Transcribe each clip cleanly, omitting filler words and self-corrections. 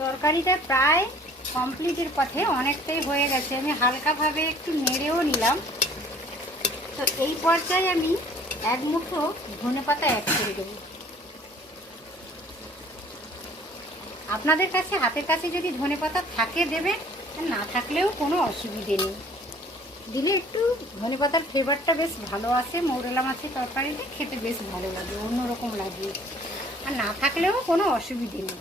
তরকারিটা প্রায় কমপ্লিটের পথে, অনেকটাই হয়ে গেছে। আমি হালকাভাবে একটু নেড়েও নিলাম। তো এই পর্যায়ে আমি এক মুঠো ধনেপাতা অ্যাড করে দেবো। আপনাদের কাছে হাতের কাছে যদি ধনেপাতা থাকে দেবেন, না থাকলেও কোনো অসুবিধে নেই। দিলে একটু ধনেপাতার ফ্লেভারটা বেশ ভালো আসে, মৌরলা মাছের তরকারিতে খেতে বেশ ভালো লাগে, অন্যরকম লাগে। আর না থাকলেও কোনো অসুবিধে নেই।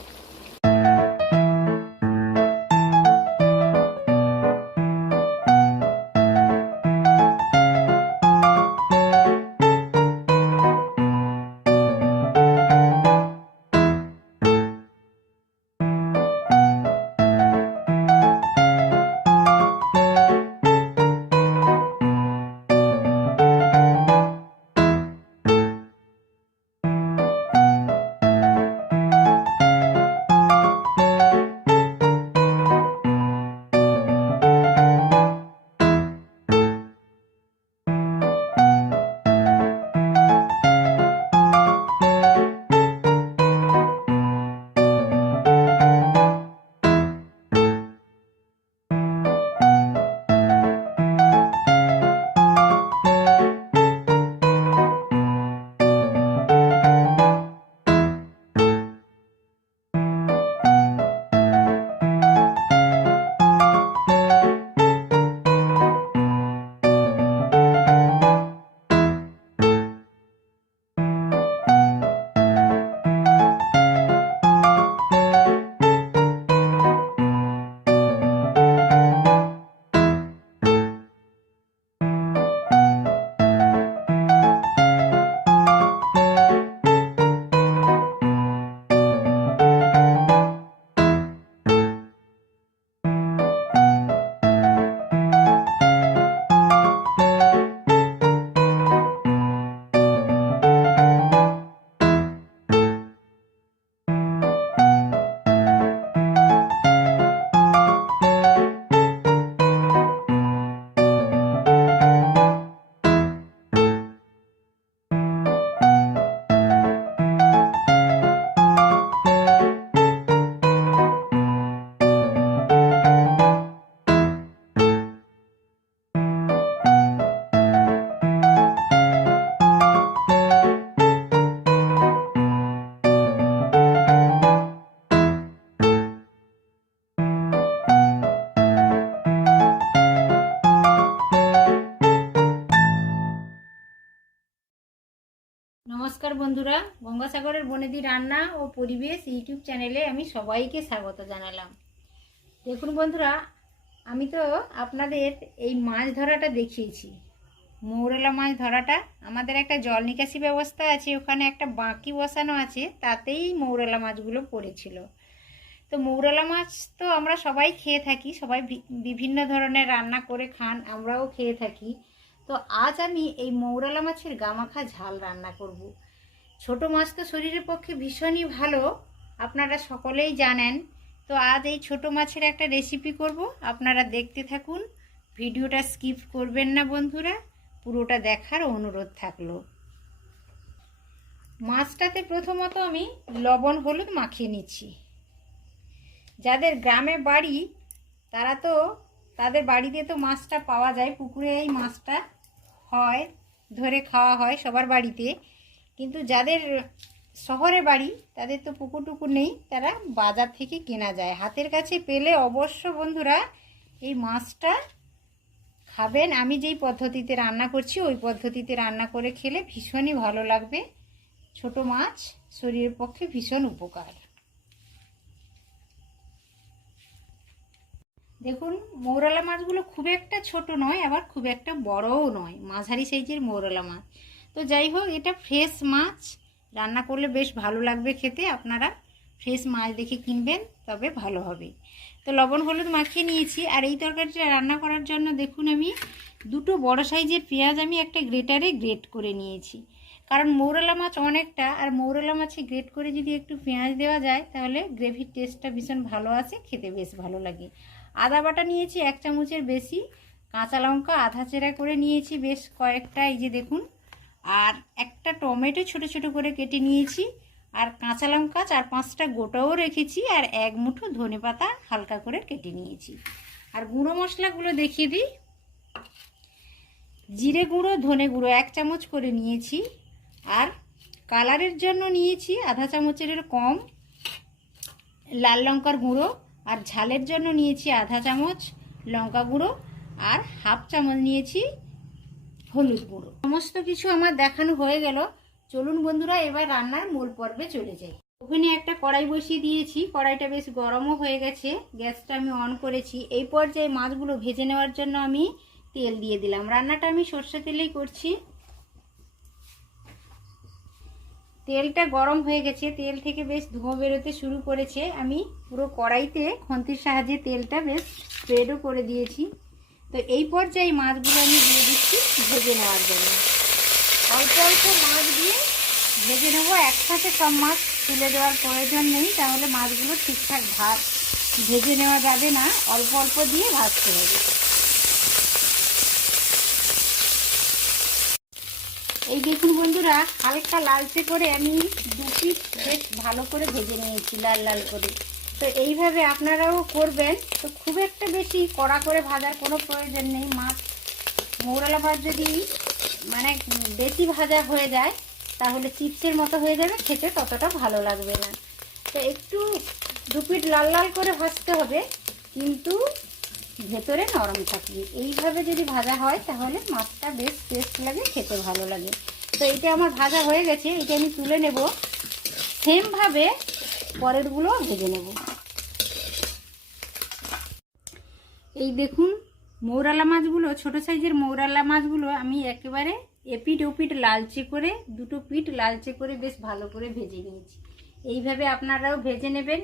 নমস্কার বন্ধুরা, গঙ্গাসাগরের বনেদি রান্না ও পরিবেশ ইউটিউব চ্যানেলে আমি সবাইকে স্বাগত জানালাম। দেখুন বন্ধুরা, আমি তো আপনাদের এই মাছ ধরাটা দেখিয়েছি, মৌরলা মাছ ধরাটা। আমাদের একটা জল নিকাশি ব্যবস্থা আছে, ওখানে একটা বাঁকি বসানো আছে, তাতেই মৌরলা মাছগুলো পড়েছিল। তো মৌরলা মাছ তো আমরা সবাই খেয়ে থাকি, সবাই বিভিন্ন ধরনের রান্না করে খান, আমরাও খেয়ে থাকি। তো আজ আমি এই মৌরলা মাছের গামাখা ঝাল রান্না করব। ছোট মাছ তো শরীরের পক্ষে ভীষণই ভালো, আপনারা সকলেই জানেন। তো আজ এই ছোট মাছের একটা রেসিপি করব, আপনারা দেখতে থাকুন, ভিডিওটা স্কিপ করবেন না বন্ধুরা, পুরোটা দেখার অনুরোধ থাকলো। মাছটাতে প্রথমত আমি লবণ হলুদ মাখিয়ে নিচ্ছি। যাদের গ্রামে বাড়ি তারা তো তাদের বাড়িতে তো মাছটা পাওয়া যায়, পুকুরে এই মাছটা হয়, ধরে খাওয়া হয় সবার বাড়িতে। কিন্তু যাদের শহরে বাড়ি তাদের তো পুকুর টুকুর নেই, তারা বাজার থেকে কেনা যায়। হাতের কাছে পেলে অবশ্য বন্ধুরা এই মাছটা খাবেন। আমি যেই পদ্ধতিতে রান্না করছি ওই পদ্ধতিতে রান্না করে খেলে ভীষণই ভালো লাগবে। ছোট মাছ শরীরের পক্ষে ভীষণ উপকার। দেখুন, মৌরলা মাছগুলো খুব একটা ছোট নয়, আবার খুব একটা বড়ও নয়, মাঝারি সাইজের মৌরলা মাছ। তো যাই হোক, এটা ফ্রেশ মাছ, রান্না করলে বেশ ভালো লাগবে খেতে। আপনারা ফ্রেশ মাছ দেখে কিনবেন, তবে ভালো হবে। তো লবণ হলুদ মাখিয়ে নিয়েছি। আর এই তরকারিটা রান্না করার জন্য দেখুন, আমি দুটো বড় সাইজের পেঁয়াজ আমি একটা গ্রেটারে গ্রেট করে নিয়েছি। কারণ মৌরলা মাছ অনেকটা, আর মৌরলা মাছে গ্রেট করে যদি একটু পেঁয়াজ দেওয়া যায় তাহলে গ্রেভির টেস্টটা ভীষণ ভালো আসে, খেতে বেশ ভালো লাগে। আদা বাটা নিয়েছি 1 চামচের বেশি, কাঁচা লঙ্কা আধা চেরা করে নিয়েছি বেশ কয়েকটা, এই যে দেখুন। আর একটা টমেটো ছোট ছোট করে কেটে নিয়েছি। আর কাঁচা লঙ্কা 4-5টা গোটাও রেখেছি, আর 1 মুঠো ধনেপাতা হালকা করে কেটে নিয়েছি। আর গুঁড়ো মশলাগুলো দেখিয়ে দিই। জিরে গুঁড়ো, ধনে গুঁড়ো 1 চামচ করে নিয়েছি, আর কালারের জন্য নিয়েছি আধা চামচের কম লাল লঙ্কার গুঁড়ো, আর ঝালের জন্য নিয়েছি আধা চামচ লঙ্কা গুঁড়ো, আর হাফ চামচ নিয়েছি হলুদ গুঁড়ো। সমস্ত কিছু আমার দেখানো হয়ে গেল। চলুন বন্ধুরা, এবার রান্নার মূল পর্বে চলে যাই। ওখানে একটা কড়াই বসিয়ে দিয়েছি, কড়াইটা বেশ গরমও হয়ে গেছে, গ্যাসটা আমি অন করেছি। এই পর্যায়ে মাছগুলো ভেজে নেওয়ার জন্য আমি তেল দিয়ে দিলাম। রান্নাটা আমি সরষে তেলেই করছি। তেলটা গরম হয়ে গেছে, তেল থেকে বেশ ধোঁয়া বেরোতে শুরু করেছে। আমি পুরো কড়াইতে খন্তির সাহায্যে তেলটা বেশ স্প্রেডও করে দিয়েছি। তো এই পর্যায়ে মাছগুলো আমি দিয়ে দিচ্ছি ভেজে নেওয়ার জন্য। অল্প অল্প মাছ দিয়ে ভেজে নেবো, একসাথে সব মাছ তুলে দেওয়ার প্রয়োজন নেই, তাহলে মাছগুলো ঠিকঠাক ভেজে নেওয়া যাবে না। অল্প অল্প দিয়ে ভাজতে হবে। এই দেখুন বন্ধুরা, হালকা লালচে করে আমি 2 পিস বেশ ভালো করে ভেজে নিয়েছি, লাল লাল করে। তো এইভাবে আপনারাও করবেন। তো খুব একটা বেশি কড়া করে ভাজার কোনো প্রয়োজন নেই। মাছ মৌরলা মাছ যদি মানে বেশি ভাজা হয়ে যায় তাহলে চিপসের মতো হয়ে যাবে, খেতে ততটা ভালো লাগবে না। তো একটু 2 পিঠ লাল লাল করে ভাজতে হবে, কিন্তু ভেতরে নরম থাকবে। এইভাবে যদি ভাজা হয় তাহলে মাছটা বেশ টেস্ট লাগে, খেতে ভালো লাগে। তো এটা আমার ভাজা হয়ে গেছে, এটা আমি তুলে নেব। সেমভাবে পরেরগুলো ভেজে নেব। এই দেখুন মৌরলা মাছগুলো, ছোট সাইজের মৌরলা মাছগুলো আমি একেবারে এপিট ওপিট লালচে করে, 2টো পিঠ লালচে করে বেশ ভালো করে ভেজে নিয়েছি। এইভাবে আপনারাও ভেজে নেবেন।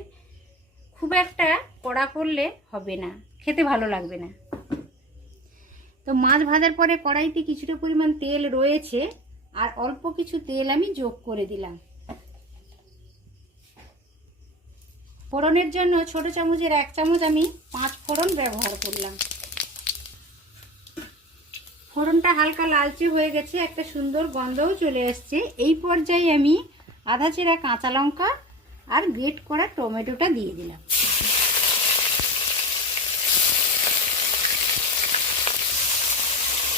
খুব একটা কড়া করলে হবে না, খেতে ভালো লাগবে না। তো মাছ ভাজার পরে কড়াইতে কিছুটা পরিমাণ তেল রয়েছে, আর অল্প কিছু তেল আমি যোগ করে দিলাম। ফোড়নের জন্য ছোট চামচের 1 চামচ আমি 5 ফোড়ন ব্যবহার করলাম। ফোড়নটা হালকা লালচে হয়ে গেছে, একটা সুন্দর গন্ধও চলে আসছে। এই পর্যায়ে আমি আধা চেরা কাঁচা লঙ্কা আর গ্রেট করা টমেটোটা দিয়ে দিলাম।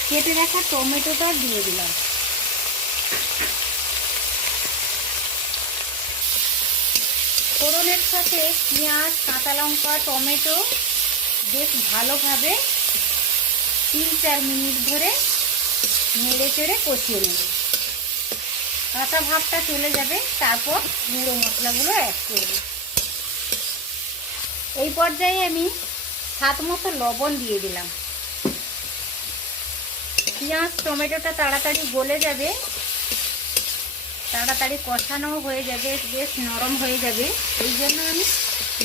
কেটে রাখা টমেটোটা দিয়ে দিলাম। ফোড়নের সাথে পেঁয়াজ, কাঁচা লঙ্কা, টমেটো বেশ ভালোভাবে 3-4 মিনিট ধরে নেড়ে চেড়ে কষিয়ে নেব। কাঁচা ভাবটা চলে যাবে, তারপর গুঁড়ো মশলাগুলো অ্যাড করব। এই পর্যায়ে আমি স্বাদ মতো লবণ দিয়ে দিলাম। পেঁয়াজ টমেটোটা তাড়াতাড়ি গলে যাবে, তাড়াতাড়ি কষানো হয়ে যাবে, বেশ নরম হয়ে যাবে। এই জন্য আমি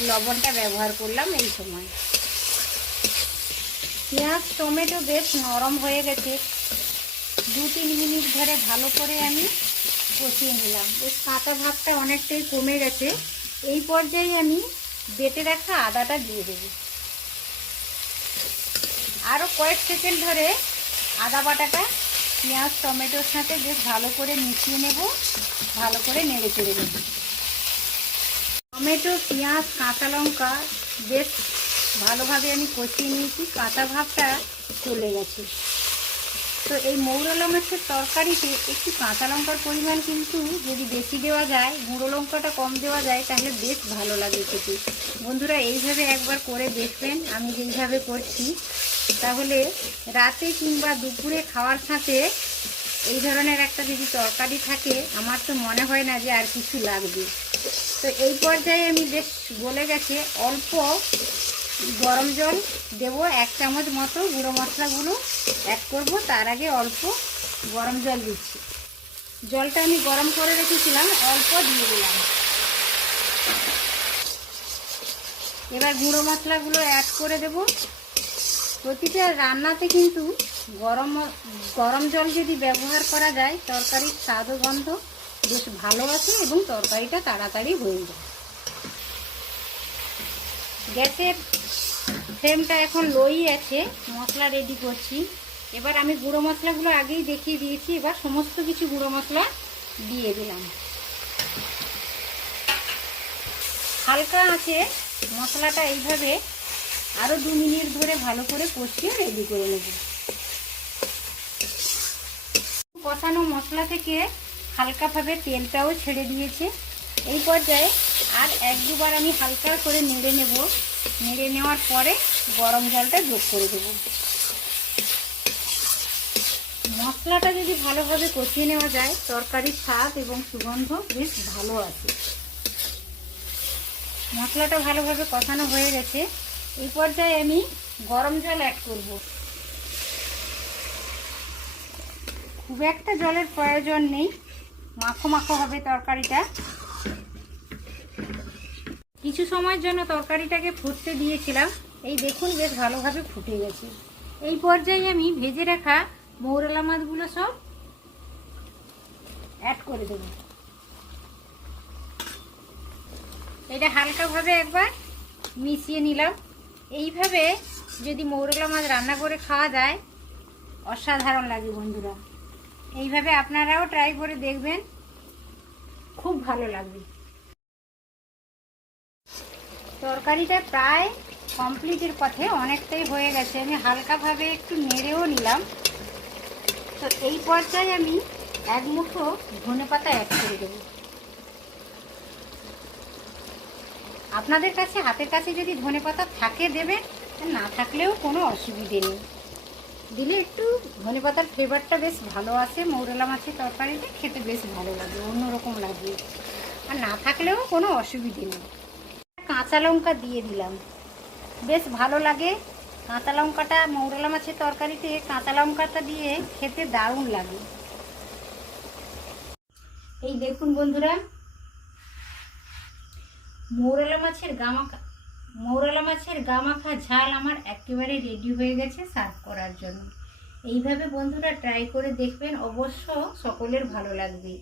লবণটা ব্যবহার করলাম এই সময়। পেঁয়াজ টমেটো বেশ নরম হয়ে গেছে, 2-3 মিনিট ধরে ভালো করে আমি কষিয়ে নিলাম। বেশ কাঁচা ভাবটা অনেকটাই কমে গেছে। এই পর্যায়ে আমি বেটে রাখা আদাটা দিয়ে দেব। আরও কয়েক সেকেন্ড ধরে আদা বাটাটা পেঁয়াজ টমেটোর সাথে বেশ ভালো করে মিশিয়ে নেব, ভালো করে নেড়ে চেড়ে নেব। টমেটো, পেঁয়াজ, কাঁচা লঙ্কা বেশ ভালোভাবে আমি কষিয়ে নিয়েছি, কাঁচা ভাবটা চলে গেছে। তো এই মৌরলা মাছের তরকারিতে একটু কাঁচা লঙ্কার পরিমাণ কিন্তু যদি বেশি দেওয়া যায়, গুঁড়ো লঙ্কাটা কম দেওয়া যায়, তাহলে বেশ ভালো লাগে খেতে। বন্ধুরা এইভাবে একবার করে দেখবেন, আমি যেইভাবে করছি, তাহলে রাতে কিংবা দুপুরে খাওয়ার সাথে এই ধরনের একটা যদি তরকারি থাকে, আমার তো মনে হয় না যে আর কিছু লাগবে। তো এই পর্যায়ে আমি বেশ গলে গেছে, অল্প গরম জল দেব, 1 চামচ মতো গুঁড়ো মশলাগুলো অ্যাড করব। তার আগে অল্প গরম জল দিচ্ছি। জলটা আমি গরম করে রেখেছিলাম, অল্প দিয়ে দিলাম। এবার গুঁড়ো মশলাগুলো অ্যাড করে দেব। প্রতিটা রান্নাতে কিন্তু গরম জল যদি ব্যবহার করা যায়, তরকারির স্বাদ ও গন্ধ বেশ ভালো আসে এবং তরকারিটা তাড়াতাড়ি হয়ে যায়। গ্যাসের ফ্লেমটা এখন লোই আছে, মশলা রেডি করছি। এবার আমি গুঁড়ো মশলাগুলো আগেই দেখিয়ে দিয়েছি, এবার সমস্ত কিছু গুঁড়ো মশলা দিয়ে দিলাম। হালকা আছে মশলাটা এইভাবে আরও 2 মিনিট ধরে ভালো করে কষিয়ে রেডি করে নেব। কষানো মশলা থেকে হালকাভাবে তেলটাও ছেড়ে দিয়েছে। এই পর্যায়ে আর 1-2 বার আমি হালকা করে নেড়ে নেব। নেড়ে নেওয়ার পরে গরম জলটা যোগ করে দেব। মশলাটা যদি ভালোভাবে কষিয়ে নেওয়া যায় তরকারির স্বাদ এবং সুগন্ধ বেশ ভালো আসে। মশলাটা ভালোভাবে কষানো হয়ে গেছে। এই পর্যায়ে আমি গরম জল অ্যাড করব। খুব একটা জলের প্রয়োজন নেই, মাখো মাখো হবে তরকারিটা। কিছু সময়ের জন্য তরকারিটাকে ফুটতে দিয়েছিলাম, এই দেখুন বেশ ভালোভাবে ফুটে গেছে। এই পর্যায়ে আমি ভেজে রাখা মৌরলা মাছগুলো সব অ্যাড করে দেব। এটা হালকাভাবে একবার মিশিয়ে নিলাম। এইভাবে যদি মৌরলা মাছ রান্না করে খাওয়া যায় অসাধারণ লাগে বন্ধুরা। এইভাবে আপনারাও ট্রাই করে দেখবেন, খুব ভালো লাগবে। তরকারিটা প্রায় কমপ্লিটের পথে, অনেকটাই হয়ে গেছে। আমি হালকাভাবে একটু নেড়েও নিলাম। তো এই পর্যায়ে আমি 1 মুঠো ধনেপাতা অ্যাড করে দেব। আপনাদের কাছে হাতের কাছে যদি ধনেপাতা থাকে দেবেন, না থাকলেও কোনো অসুবিধে নেই। দিলে একটু ধনেপাতার ফ্লেভারটা বেশ ভালো আসে, মৌরলা মাছের তরকারিতে খেতে বেশ ভালো লাগে, অন্যরকম লাগে। আর না থাকলেও কোনো অসুবিধে নেই। কাঁচা লঙ্কা দিয়ে দিলাম, বেশ ভালো লাগে। কাঁচা লঙ্কাটা মৌরলা মাছের তরকারিতে কাঁচা লঙ্কাটা দিয়ে খেতে দারুণ লাগে। এই দেখুন বন্ধুরা, মৌরলা মাছের গা মাখা ঝাল আমার একেবারে রেডি হয়ে গেছে সার্ভ করার জন্য। এইভাবে বন্ধুরা ট্রাই করে দেখবেন, অবশ্য সকলের ভালো লাগবে।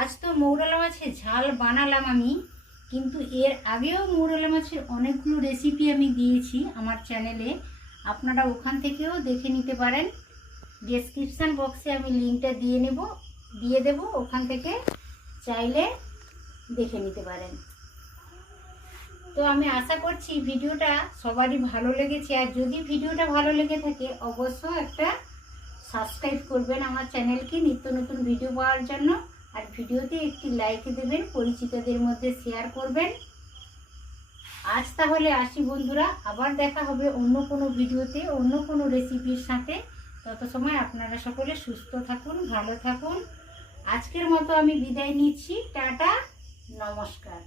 আজ তো মৌরলা মাছের ঝাল বানালাম আমি, কিন্তু এর আগেও মৌরলা মাছের অনেকগুলো রেসিপি আমি দিয়েছি আমার চ্যানেলে, আপনারা ওখান থেকেও দেখে নিতে পারেন। ডেসক্রিপশান বক্সে আমি লিঙ্কটা দিয়ে দেব, ওখান থেকে চাইলে দেখে নিতে পারেন। তো আমি আশা করছি ভিডিওটা সবারই ভালো লেগেছে। আর যদি ভিডিওটা ভালো লেগে থাকে অবশ্যই একটা সাবস্ক্রাইব করবেন আমার চ্যানেলকে নিত্য নতুন ভিডিও পাওয়ার জন্য। আর ভিডিওতে একটি লাইক দেবেন, পরিচিতদের মধ্যে শেয়ার করবেন। আজ তাহলে আসি বন্ধুরা, আবার দেখা হবে অন্য কোনো ভিডিওতে অন্য কোনো রেসিপির সাথে। তত সময় আপনারা সকলে সুস্থ থাকুন, ভালো থাকুন। আজকের মতো আমি বিদায় নিচ্ছি। টাটা, নমস্কার।